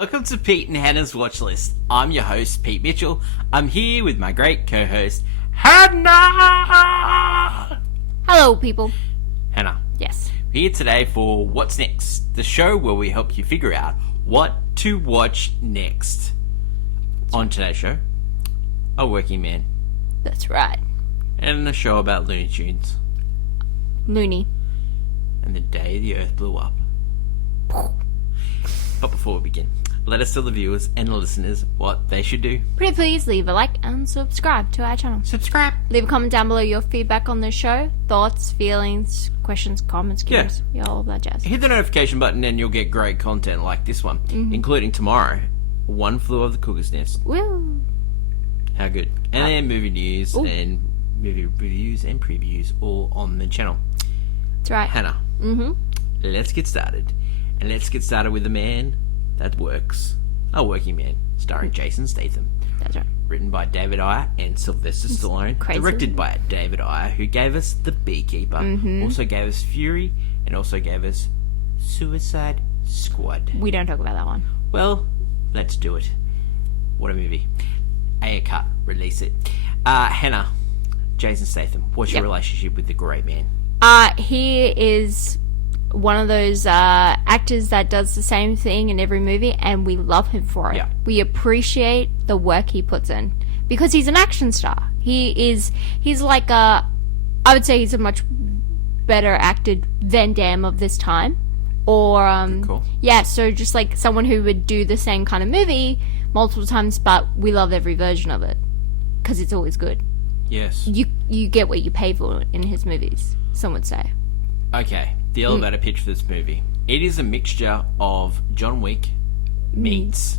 Welcome to Pete and Hannah's Watch List. I'm your host, Pete Mitchell. I'm here with my great co-host, Hannah! Hello, people. Hannah. Yes. We're here today for What's Next, the show where we help you figure out what to watch next. On today's show, A Working Man, That's right. and a show about Looney Tunes, Looney. and the day the Earth blew up. But before we begin, let us tell the viewers and the listeners what they should do. Pretty please leave a like and subscribe to our channel. Subscribe. Leave a comment down below your feedback on the show, thoughts, feelings, questions, comments, curious, all of that jazz. Hit the notification button and you'll get great content like this one, including tomorrow, One Flew Over the Cuckoo's Nest. Woo! How good. And then movie news and movie reviews and previews all on the channel. That's right. Hannah, let's get started. And let's get started with The Man That Works. A Working Man, starring Jason Statham. That's right. Written by David Ayer and Sylvester Stallone. crazy. Directed by David Ayer, who gave us The Beekeeper. Also gave us Fury, and also gave us Suicide Squad. We don't talk about that one. Well, let's do it. What a movie. A-cut, release it. Hannah, Jason Statham, what's your relationship with the great man? He is one of those actors that does the same thing in every movie, and we love him for it. Yeah. We appreciate the work he puts in because he's an action star. He's like I would say he's a much better actor than Damme of this time, or Cool. yeah. So just like someone who would do the same kind of movie multiple times, but we love every version of it because it's always good. Yes. You get what you pay for in his movies. Some would say. Okay, the elevator pitch for this movie. It is a mixture of John Wick meets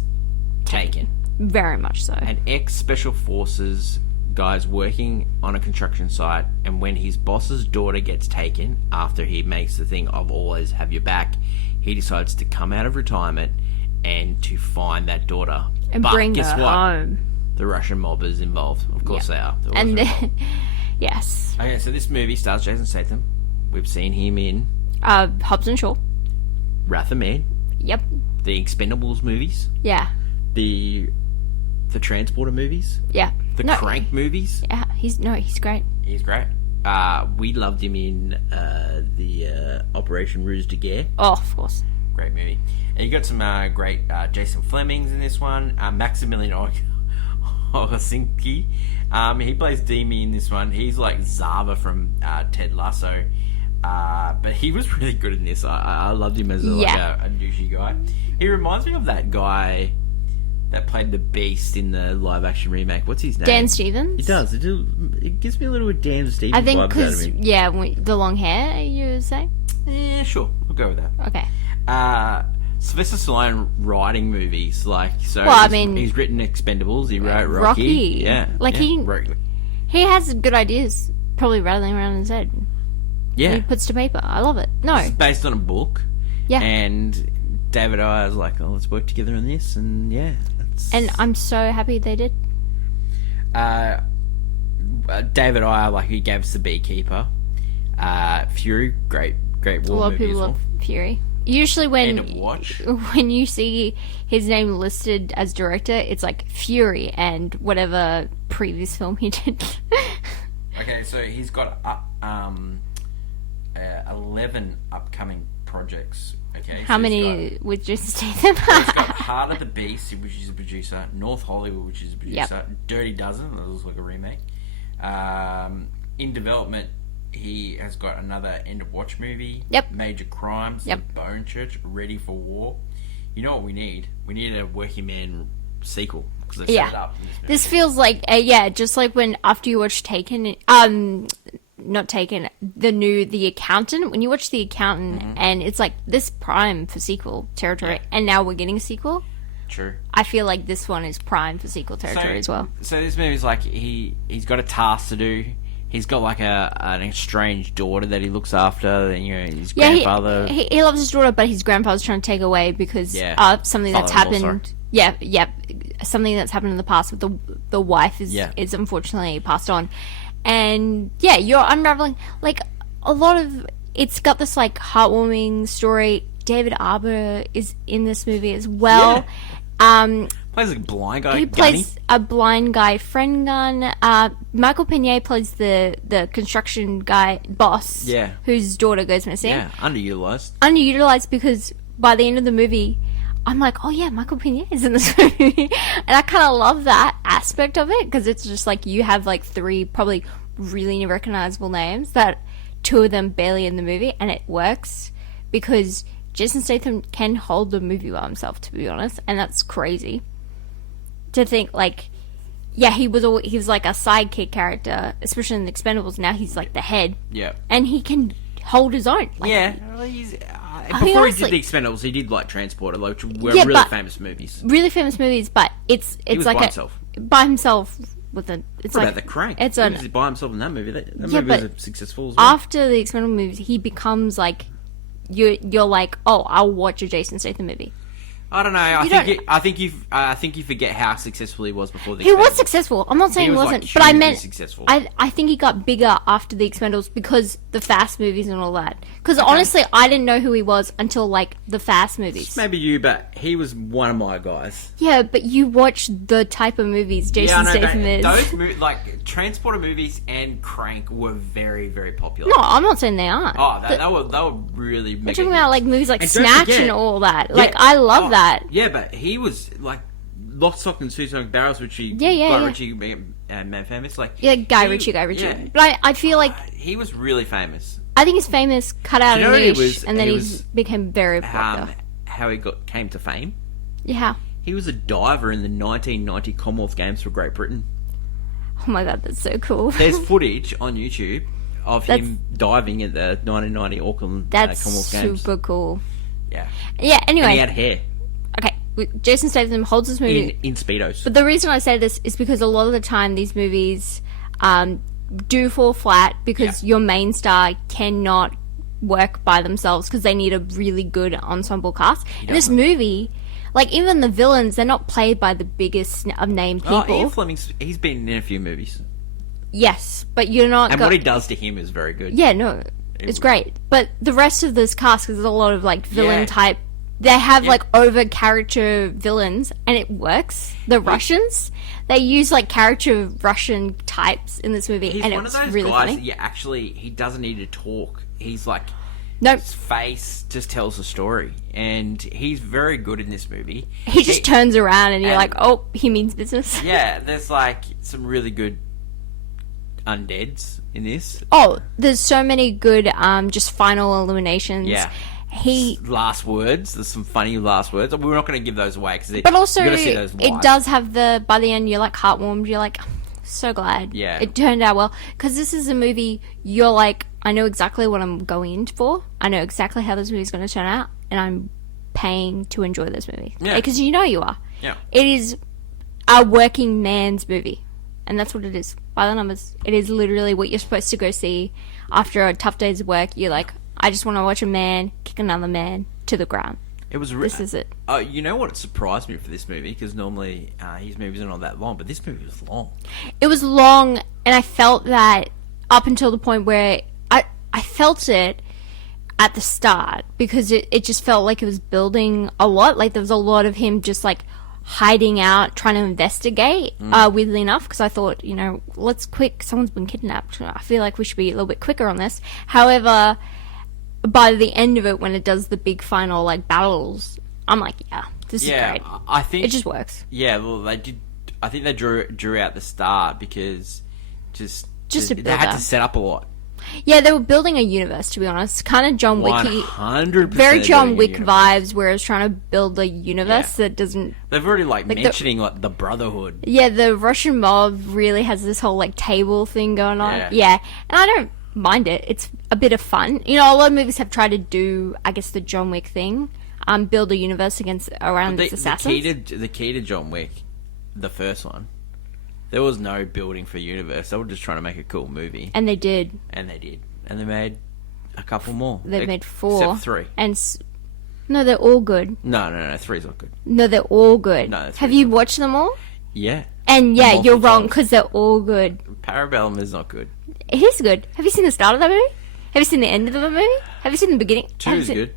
Taken. Very much so. An ex-special forces guy's working on a construction site, and when his boss's daughter gets taken, after he makes the thing of always have your back, he decides to come out of retirement and to find that daughter. And but bring guess her what? home. The Russian mob is involved. Of course they are. They're And Russian. then, yes. Okay, so this movie stars Jason Statham. We've seen him in Hobbs and Shaw. Wrath of Man, Yep. the Expendables movies, Yeah. the Transporter movies, Yeah. the No, Crank movies. Yeah. He's great. He's great. We loved him in the Operation Ruse de Guerre. Oh, of course. Great movie. And you got some great Jason Flemings in this one. Maximilian Osinski. He plays Demi in this one. He's like Zava from Ted Lasso. But he was really good in this. I loved him as a douchey guy. He reminds me of that guy that played the Beast in the live action remake. What's his name? Dan Stevens. It does. It gives me a little bit Dan Stevens I think vibes out of because me. the long hair. You were saying? Yeah, sure. We'll go with that. Okay. Sylvester Stallone writing movies, like, so Well, I mean, he's written Expendables, he wrote Rocky. Rocky. Yeah. Like, yeah. he has good ideas. Probably rattling around in his head. Yeah. He puts to paper. I love it. No. It's based on a book. Yeah. And David Ayer was like, oh, let's work together on this, and yeah. And I'm so happy they did. David Ayer, like, he gave us The Beekeeper. Fury, great war movie A lot of people as well. love Fury. Usually And to watch. when you see his name listed as director, it's like Fury and whatever previous film he did. Okay, so he's got 11 upcoming projects. Okay, How so he's many with Jason Statham? He's got Heart of the Beast, which is a producer. North Hollywood, which is a producer. Dirty Dozen, that looks like a remake. In development, he has got another End of Watch movie. Yep. Major Crimes. Yep. The Bone Church. Ready for War. You know what we need? We need a Working Man sequel. Because they've set it up. In This feels like just like when after you watch Taken, not Taken, The Accountant. When you watch The Accountant, and it's like this prime for sequel territory, and now we're getting a sequel. True. I feel like this one is prime for sequel territory as well. So this movie's like he's got a task to do. He's got like an estranged daughter that he looks after. And, you know, his grandfather. He loves his daughter, but his grandfather's trying to take away because something that's Father-in-law, happened. Yeah, something that's happened in the past with the wife is unfortunately passed on, and you're unraveling like a lot of. It's got this like heartwarming story. David Arbor is in this movie as well. Plays a blind guy. He plays a blind guy, friend gun. Michael Pena plays the construction guy boss. Yeah. Whose daughter goes missing. Yeah, underutilized. Underutilized because by the end of the movie, I'm like, oh yeah, Michael Pena is in this movie, and I kind of love that aspect of it because it's just like you have like 3 probably really recognizable names that 2 of them barely in the movie, and it works because Jason Statham can hold the movie by himself, to be honest, and that's crazy. To think like, yeah, he was like a sidekick character, especially in the Expendables. Now he's like the head, Yeah. and he can hold his own. Like, Yeah. Well, before he did the Expendables, he did like Transporter, which were really famous movies. Really famous movies, but it's was like by himself. By himself with a. It's What like about The Crank? It's He an was by himself in that movie. That Yeah, movie was but successful as well. after the Expendables movies, he becomes like you're like, oh, I'll watch a Jason Statham movie. I don't know. I think you forget how successful he was before the He was Expendables. successful. I'm not saying he was, wasn't, like, but I hugely meant successful. I think he got bigger after the Expendables because the Fast movies and all that. Because honestly, I didn't know who he was until like the Fast movies. Maybe you, but he was one of my guys. Yeah, but you watch the type of movies Jason Statham is. Those like Transporter movies and Crank were very, very popular. No, I'm not saying they aren't. Oh, they were really. We're talking about like movies like And don't Snatch forget- and all that. Like I love that. Yeah, but he was like Lock, Stock and Two Smoking Barrels, which he Yeah. Ritchie made famous. Like Yeah, Guy he- Ritchie. yeah. But I feel like He was really famous. I think he's famous, cut out Do you a know what niche, he was- and then he he was, became very popular. How he came to fame. Yeah. He was a diver in the 1990 Commonwealth Games for Great Britain. Oh my god, that's so cool. There's footage on YouTube of him diving at the 1990 Auckland That's Commonwealth Games. super cool. Yeah. Yeah. And he Anyway, had hair okay. Jason Statham holds this movie. in Speedos. But the reason I say this is because a lot of the time these movies do fall flat because your main star cannot work by themselves because they need a really good ensemble cast. In this movie, like even the villains, they're not played by the biggest of named people. Ian Fleming's, he's been in a few movies. Yes, but you're not. And what he does to him is very good. Yeah, no, it's great. But the rest of this cast, because there's a lot of like villain Yeah. type, they have like over character villains, and it works. The Russians, they use like character Russian types in this movie, He's and one it's of those really guys funny. that he doesn't need to talk. He's like, No, his face just tells a story. And he's very good in this movie. he just turns around, and you're and- like, oh, he means business. Yeah, there's like some really good undeads in this. Oh, there's so many good just final eliminations. Yeah. He Last words. There's some funny last words. We're not going to give those away because But also, you got to see those it live. does have by the end, you're like heartwarmed. You're like, so glad. Yeah. It turned out well. Because this is a movie, you're like, I know exactly what I'm going in for. I know exactly how this movie's going to turn out. And I'm paying to enjoy this movie. Yeah. Because you know you are. Yeah. It is a working man's movie. And that's what it is. By the numbers, it is literally what you're supposed to go see after a tough day's work. You're like, I just want to watch a man kick another man to the ground. It was. This is it. You know what surprised me for this movie? Because normally his movies are not that long, but this movie was long. It was long, and I felt that up until the point where I felt it at the start because it just felt like it was building a lot. Like there was a lot of him just like hiding out, trying to investigate. Weirdly enough, because I thought, let's quick. Someone's been kidnapped. I feel like we should be a little bit quicker on this. However, by the end of it, when it does the big final like battles, I'm like, yeah, this is great. I think It just works. Yeah, well, they did. I think they drew out the start because Just they to build had up. to set up a lot. Yeah, they were building a universe, to be honest. Kind of John Wick. 100%. Very John Wick universe. vibes, where it's trying to build a universe that doesn't. They've already like the- mentioning like the Brotherhood. Yeah, the Russian mob really has this whole like table thing going on. Yeah. And I don't mind it. It's a bit of fun. A lot of movies have tried to do, I guess, the John Wick thing, build a universe around these assassins. The key to John Wick, the first one, there was no building for universe. They were just trying to make a cool movie, And they did. and they did, and they made a couple more. They made 4. except 3. And no, they're all good. No, 3's not good. No, they're all good. No, that's Have really you watched them all? Yeah, And yeah, Multiple you're wrong times. because they're all good. Parabellum is not good. It is good. Have you seen the start of that movie? Have you seen the end of the movie? Have you seen the beginning? 2 Have you is seen- good.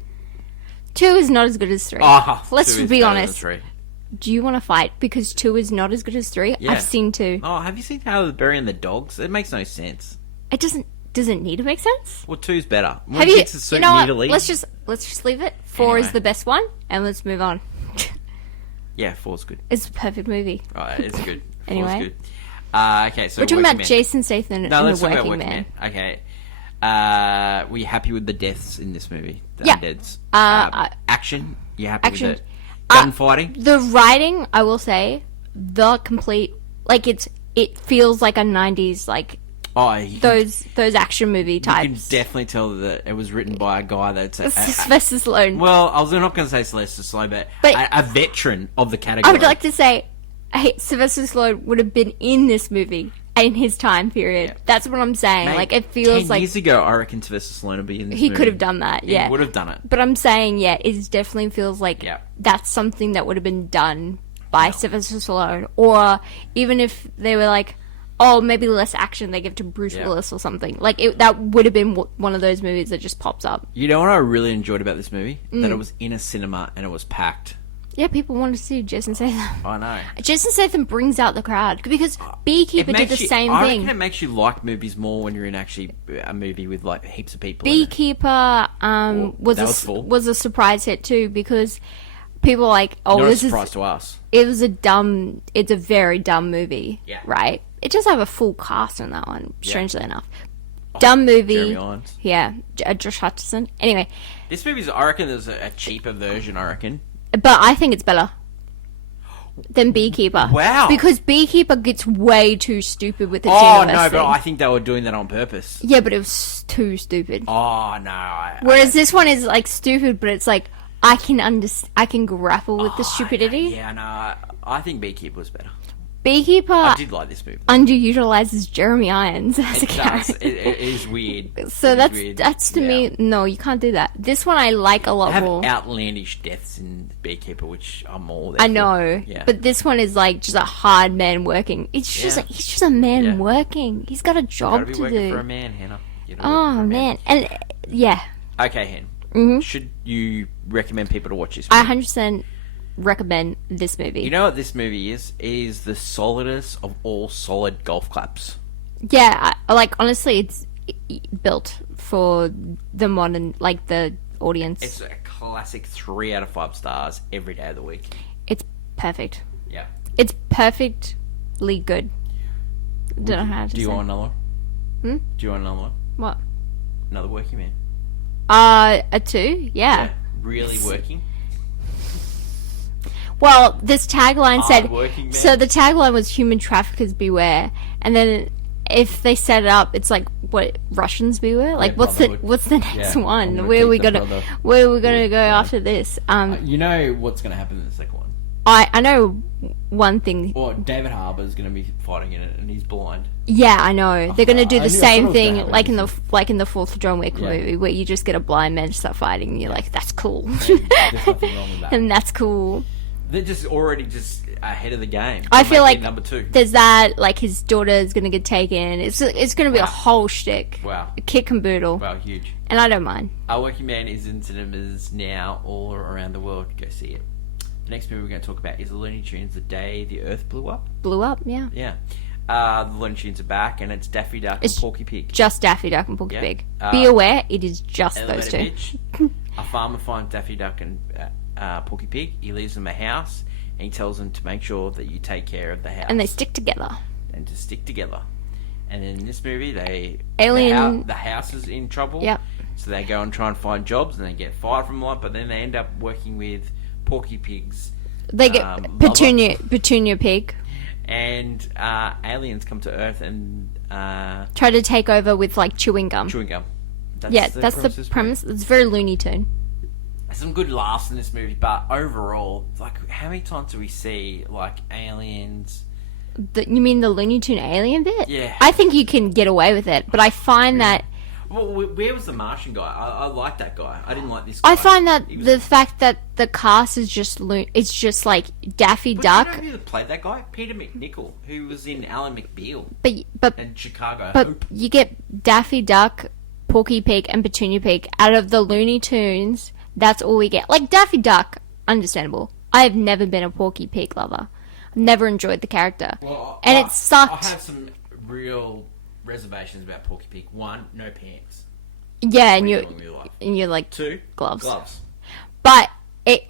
2 is not as good as 3. Oh, Let's 2 is be better than honest. 3. Do you want to fight because 2 is not as good as 3? Yeah. I've seen 2. Oh, have you seen how they're burying the dogs? It makes no sense. It doesn't need to make sense. Well, 2's better. One Have you? gets a suit You know what? neatly. Let's just leave it. 4 is Anyway. the best one, and let's move on. Yeah, 4's good. It's a perfect movie. Right, it's good. 4's Anyway. good. Okay, so We're talking Working about Man. Jason Statham No, and the let's talk about Working Working Man. Man. Okay. Were you happy with the deaths in this movie? The Yeah. undeads? Action. You happy Action. with it? Gunfighting? The writing, I will say, it feels like a 90s Oh, those action movie you can types. definitely tell that it was written by a guy that's Sylvester Stallone. well, I was not going to say Sylvester Stallone, but a veteran of the category. I would like to say, Sylvester Stallone would have been in this movie in his time period. Yeah. That's what I'm saying. Mate, It feels 10 like years ago, I reckon Sylvester Stallone would be in this he movie. could have done that. Yeah, He would have done it. But I'm saying, it definitely feels like Yeah. that's something that would have been done by Sylvester Stallone. Or even if they were like, oh, maybe less action, they give to Bruce Yeah. Willis or something. That would have been one of those movies that just pops up. You know what I really enjoyed about this movie? Mm. That it was in a cinema and it was packed. Yeah, people want to see Jason Statham. I know. Jason Statham brings out the crowd because Beekeeper did the same I thing. reckon it makes you like movies more when you're in actually a movie with like heaps of people in it. Beekeeper was a surprise hit too because people were like, oh, Not a this surprise to us. it's a very dumb movie, Yeah. right? It does have a full cast in that one, strangely enough. Dumb movie, Jeremy Irons. yeah. Josh Hutcherson. Anyway, This movie's, I reckon there's a cheaper version, I reckon. but I think it's better than Beekeeper. Wow. Because Beekeeper gets way too stupid with its Oh, universe no, but thing. I think they were doing that on purpose. Yeah, but it was too stupid. Oh, no. Whereas this one is stupid, but it's like I can grapple with the stupidity. Yeah, no, I think Beekeeper was better. Beekeeper I did like this movie. underutilizes Jeremy Irons as a It does. character. It is weird. So It is that's weird. to Yeah. me, no, you can't do that. This one I like a They lot have more. outlandish deaths in Beekeeper, which I'm all there I for. know, Yeah. but this one is just a hard man working. It's just Yeah. he's just a man Yeah. working. He's got a Gotta job be to working do. for a man, Hannah. You gotta work Oh for a man, and yeah, Okay, Hen. Should you recommend people to watch this movie? I 100% recommend this movie. You know what this movie is? It is the solidest of all solid golf claps. Yeah, honestly, it's built for the modern the audience. It's a classic 3 out of 5 stars every day of the week. It's perfect. Yeah. It's perfectly good. Don't know how to Do you say. want another one? Do you want another one? What? Another Working Man? A 2? Yeah. Really working? Well, this tagline said. Hard-working man. So the tagline was "Human traffickers beware," and then if they set it up, it's what Russians beware. probably. What's the next Yeah, I'm one? gonna Where are take we the gonna brother. Where are we gonna go after this? You know what's going to happen in the second one? I know one thing. Well, David Harbour's going to be fighting in it, and he's blind. Yeah, I know they're gonna do I the knew- I same thought it was thing gonna happen. like in the fourth John Wick Yeah. movie, where you just get a blind man to start fighting, and you're like, that's cool, There's nothing wrong with that. and that's cool. They're just already just ahead of the game. I They'll feel make it like number 2. there's that his daughter is gonna get taken. It's gonna be a whole shtick. Wow. Kick and boodle. Wow, huge. And I don't mind. Our Working Man is in cinemas now all around the world. Go see it. The next movie we're going to talk about is the Looney Tunes, The Day the Earth Blew Up. Blew up, yeah. Yeah. The Looney Tunes are back, and it's Daffy Duck It's and Porky Pig. Just Daffy Duck and Porky Yeah. Pig. Be aware, it is just those Elevator two. pitch. A farmer finds Daffy Duck and Porky Pig. He leaves them a house, and he tells them to make sure that you take care of the house. And they stick together. and to stick together. And then in this movie, Alien- the house is in trouble. Yep. So they go and try and find jobs, and they get fired from a lot. But then they end up working with Porky Pig's, They get lover. Petunia Pig. And aliens come to Earth and Try to take over with chewing gum. chewing gum. That's Yeah, that's the of this premise. It's very Looney Tune. movie. Some good laughs in this movie, but overall, how many times do we see aliens? You mean the Looney Tune alien bit? Yeah. I think you can get away with it, but I find that Well, where was the Martian guy? I like that guy. I didn't like this guy. I find that He was- the fact that the cast is just it's just Daffy But Duck, do you know who played that guy? Peter McNichol, who was in Alan McBeal but and Chicago but Hope. you get Daffy Duck, Porky Pig, and Petunia Pig out of the Looney Tunes. That's all we get. Like Daffy Duck, understandable. I have never been a Porky Pig lover. I've never enjoyed the character. Well, and it sucked. I have some real reservations about Porky Pig. One, no pants. Yeah, and What are you doing with your life? you're like Two, gloves. But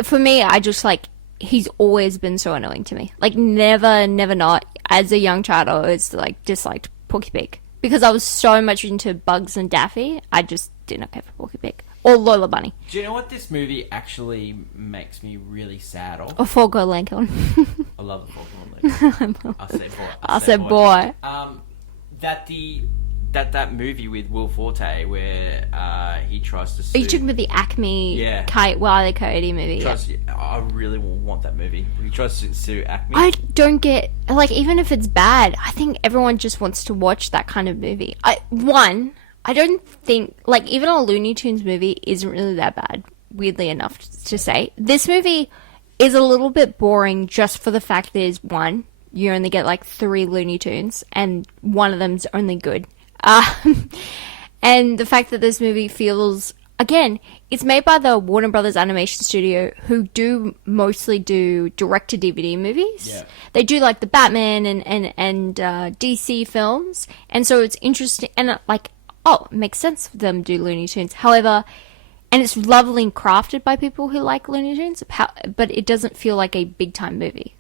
for me, I just like he's always been so annoying to me. Like never not. As a young child, I always like disliked Porky Pig because I was so much into Bugs and Daffy. I just did not care for Porky Pig or Lola Bunny do you know what this movie actually makes me really sad of? or Forgo Lincoln. I love the Pokemon movie. I said boy. That movie with Will Forte where he tries to sue. Are you talking about the Acme Yeah. Wile E. Coyote movie? Yeah. I really want that movie. He tries to sue Acme. I don't get, like, even if it's bad, I think everyone just wants to watch that kind of movie. I don't think, like, even a Looney Tunes movie isn't really that bad, weirdly enough to say. This movie is a little bit boring just for the fact that is one, you only get, like, 3 Looney Tunes, and one of them's only good. And the fact that this movie feels, again, it's made by the Warner Brothers Animation Studio, who mostly do direct-to-DVD movies. Yeah. They do like the Batman and DC films, and so it's interesting and like, oh, it makes sense for them to do Looney Tunes. However, and it's lovely and crafted by people who like Looney Tunes, but it doesn't feel like a big-time movie.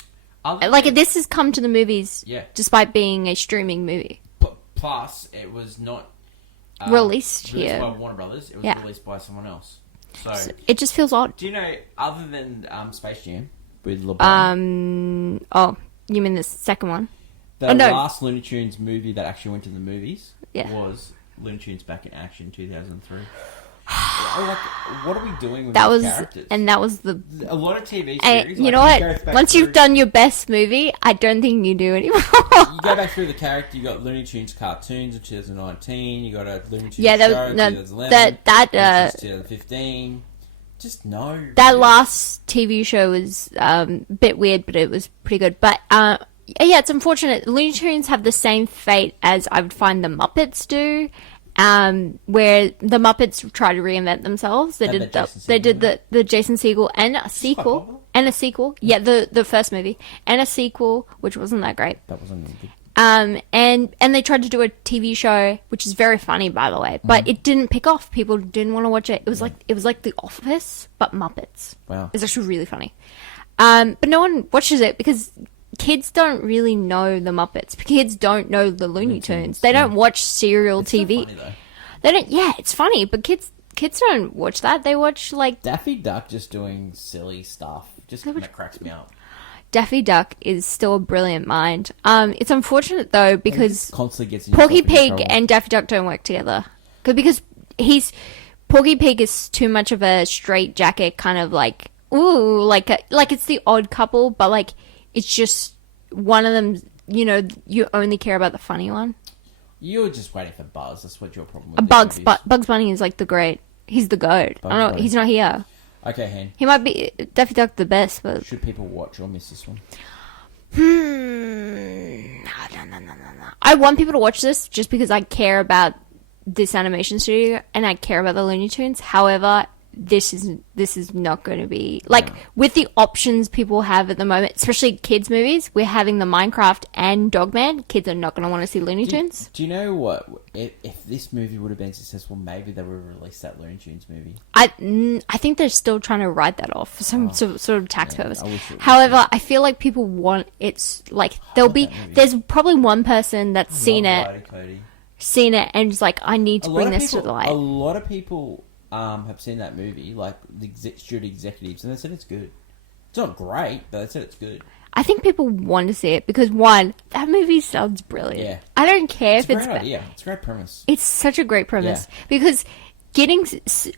Like this has come to the movies, despite being a streaming movie. Plus, it was not released here by Warner Brothers. It was released by someone else. So it just feels odd. Do you know, other than Space Jam with LeBron? Oh, you mean the second one? The last Looney Tunes movie that actually went to the movies was Looney Tunes Back in Action 2003. Like, what are we doing with these characters? And that was a lot of TV series. You know what? Once you've done your best movie, I don't think you do anymore. You go back through the character. You got Looney Tunes cartoons of 2019. You got a Looney Tunes show 2011. 2015. Just no. That last TV show was a bit weird, but it was pretty good. But yeah, it's unfortunate. Looney Tunes have the same fate as I would find the Muppets do. Where the Muppets try to reinvent themselves. They did the Jason Segel and a sequel. Yeah, the first movie and a sequel, which wasn't that great. That wasn't really good. And they tried to do a TV show, which is very funny, by the way, but it didn't pick off. People didn't want to watch it. It was like The Office, but Muppets. Wow, it's actually really funny. But no one watches it because kids don't really know the Muppets. Kids don't know the Looney Tunes. They don't watch serial TV. Funny, though. They don't. Yeah, it's funny, but kids don't watch that. They watch like Daffy Duck just doing silly stuff. That cracks me up. Daffy Duck is still a brilliant mind. It's unfortunate though because constantly gets Porky Pig and Daffy Duck don't work together because Porky Pig is too much of a straight jacket kind of like like it's the odd couple, but like. It's just one of them, you know, you only care about the funny one. You were just waiting for Buzz. That's what your problem was. Bugs Bunny is like the great. He's the goat. I don't know. He's not here. Okay, Hen. He might be Daffy Duck the best, but... Should people watch or miss this one? No. I want people to watch this just because I care about this animation studio and I care about the Looney Tunes. However... This is not going to be like with the options people have at the moment, especially kids movies. We're having the Minecraft and Dogman. Kids are not going to want to see Looney Tunes. Do you know what? If this movie would have been successful, maybe they would have released that Looney Tunes movie. I think they're still trying to write that off for some sort of tax purpose. However, I feel like people want it's like there's probably one person that's seen it and is like, I need to bring this to the light. A lot of people. Have seen that movie, like the studio executives, and they said it's good. It's not great, but they said it's good. I think people want to see it because one, that movie sounds brilliant. Yeah. I don't care if it's bad. Yeah, it's a great premise. It's such a great premise because getting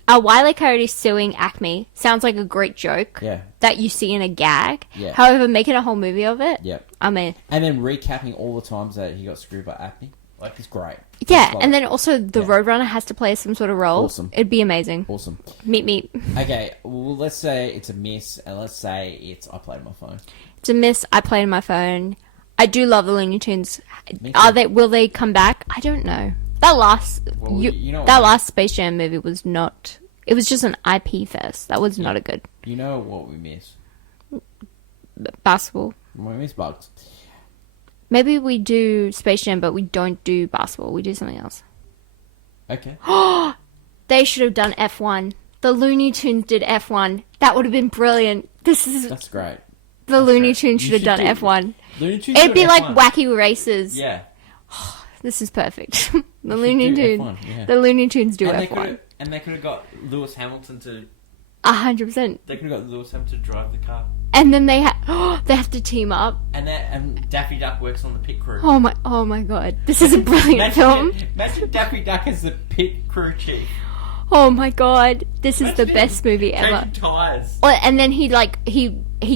a Wile E. Coyote suing Acme sounds like a great joke. Yeah. That you see in a gag. Yeah. However, making a whole movie of it. Yeah. I mean. And then recapping all the times that he got screwed by Acme. Like, it's great. Yeah, and then also the Roadrunner has to play some sort of role. Awesome. It'd be amazing. Awesome. Meet. Okay, well, let's say it's a miss, and let's say it's I played my phone. It's a miss. I played my phone. I do love the Looney Tunes. Will they come back? I don't know. That last Space Jam movie was not It was just an IP fest. That was not a good You know what we miss? basketball. We miss bugs. Maybe we do Space Jam, but we don't do basketball. We do something else. Okay. They should have done F1. The Looney Tunes did F1. That would have been brilliant. That's great. The Looney great. Tunes You should have should done do- F1. Looney Tunes It'd do be like F1. wacky races. Yeah. This is perfect. The should Looney do Tunes. F1, yeah. The Looney Tunes do And they F1. could have got Lewis Hamilton to. 100%. They could have got Lewis Hamilton to drive the car. And then they have to team up. And Daffy Duck works on the pit crew. Oh my god. This is a brilliant film. Imagine Daffy Duck as the pit crew chief. Oh my god. This is the Imagine best movie changing ever. tires. Oh, and then he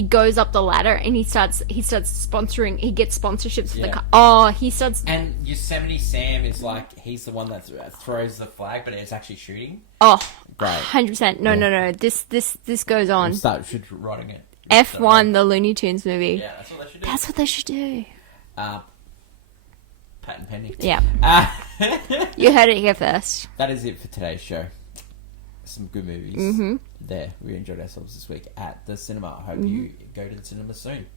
goes up the ladder and he starts sponsoring. He gets sponsorships for the Yeah. car. Oh, he starts. And Yosemite Sam is like, he's the one that throws the flag, but it's actually shooting. Oh, Great. 100%. No. This goes on. Should writing it. F1, the Looney Tunes movie. Yeah, that's what they should do. That's what they should do. Patent pending. Yeah. You heard it here first. That is it for today's show. Some good movies. Mm-hmm. There, we enjoyed ourselves this week at the cinema. I hope you go to the cinema soon.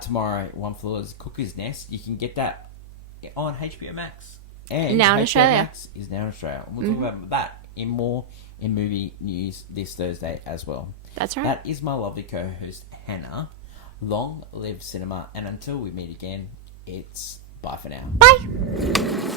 Tomorrow, One Flew Over the Cuckoo's Nest. You can get that on HBO Max. And Now in HBO Australia. Max is now in Australia. And we'll talk about that in movie news this Thursday as well. That's right. That is my lovely co-host, Hannah. Long live cinema. And until we meet again, it's bye for now. Bye.